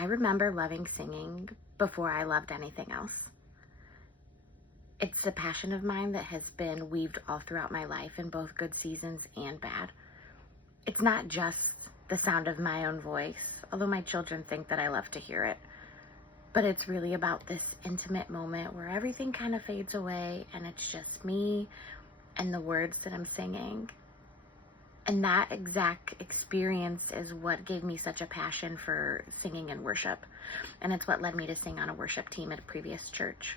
I remember loving singing before I loved anything else. It's a passion of mine that has been weaved all throughout my life in both good seasons and bad. It's not just the sound of my own voice, although my children think that I love to hear it, but it's really about this intimate moment where everything kind of fades away and it's just me and the words that I'm singing. And that exact experience is what gave me such a passion for singing and worship. And it's what led me to sing on a worship team at a previous church.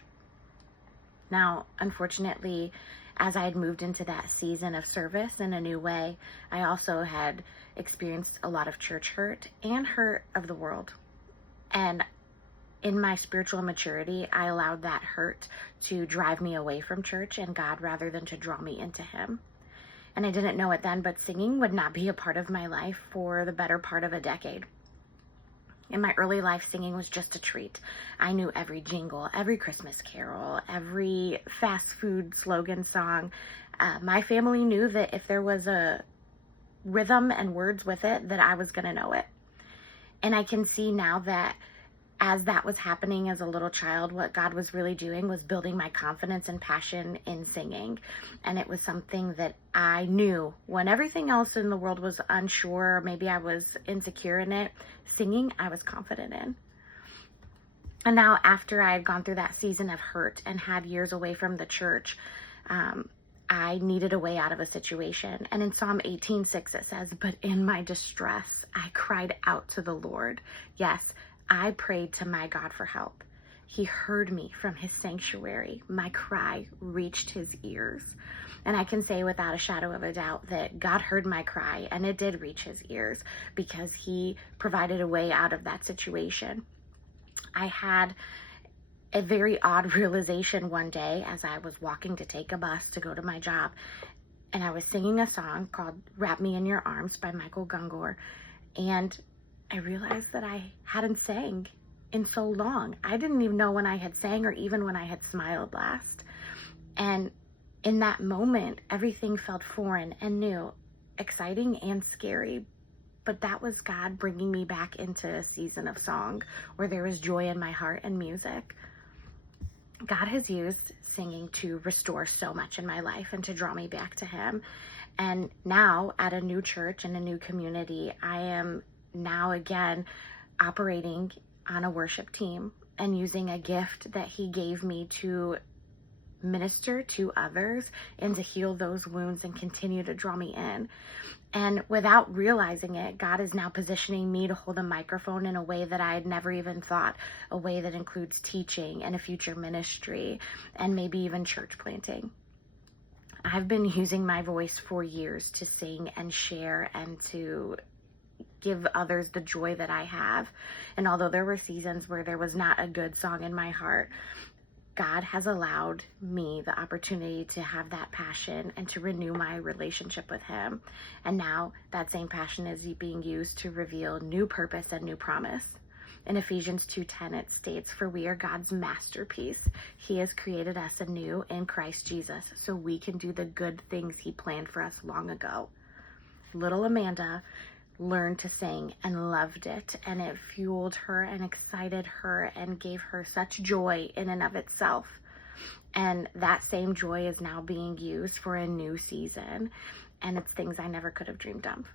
Now, unfortunately, as I had moved into that season of service in a new way, I also had experienced a lot of church hurt and hurt of the world. And in my spiritual maturity, I allowed that hurt to drive me away from church and God rather than to draw me into Him. And I didn't know it then, but singing would not be a part of my life for the better part of a decade. In my early life, singing was just a treat. I knew every jingle, every Christmas carol, every fast food slogan song. My family knew that if there was a rhythm and words with it, that I was going to know it. And I can see now that as that was happening as a little child, what God was really doing was building my confidence and passion in singing. And it was something that I knew when everything else in the world was unsure, or maybe I was insecure in it, singing I was confident in. And now after I had gone through that season of hurt and had years away from the church, I needed a way out of a situation. And in Psalm 18:6 it says, "But in my distress, I cried out to the Lord." Yes, I prayed to my God for help. He heard me from His sanctuary. My cry reached His ears. And I can say without a shadow of a doubt that God heard my cry, and it did reach His ears because He provided a way out of that situation. I had a very odd realization one day as I was walking to take a bus to go to my job, and I was singing a song called "Wrap Me in Your Arms" by Michael Gungor, and I realized that I hadn't sang in so long. I didn't even know when I had sang or even when I had smiled last. And in that moment, everything felt foreign and new, exciting and scary. But that was God bringing me back into a season of song where there was joy in my heart and music. God has used singing to restore so much in my life and to draw me back to Him. And now at a new church and a new community, I am now again operating on a worship team and using a gift that He gave me to minister to others and to heal those wounds and continue to draw me in. And without realizing it, God is now positioning me to hold a microphone in a way that I had never even thought, a way that includes teaching and a future ministry and maybe even church planting. I've been using my voice for years to sing and share and to give others the joy that I have. And although there were seasons where there was not a good song in my heart, God has allowed me the opportunity to have that passion and to renew my relationship with Him. And now that same passion is being used to reveal new purpose and new promise. In Ephesians 2:10 it states, "For we are God's masterpiece. He has created us anew in Christ Jesus so we can do the good things He planned for us long ago." Little Amanda learned to sing and loved it, and it fueled her and excited her and gave her such joy in and of itself. And that same joy is now being used for a new season, and it's things I never could have dreamed of.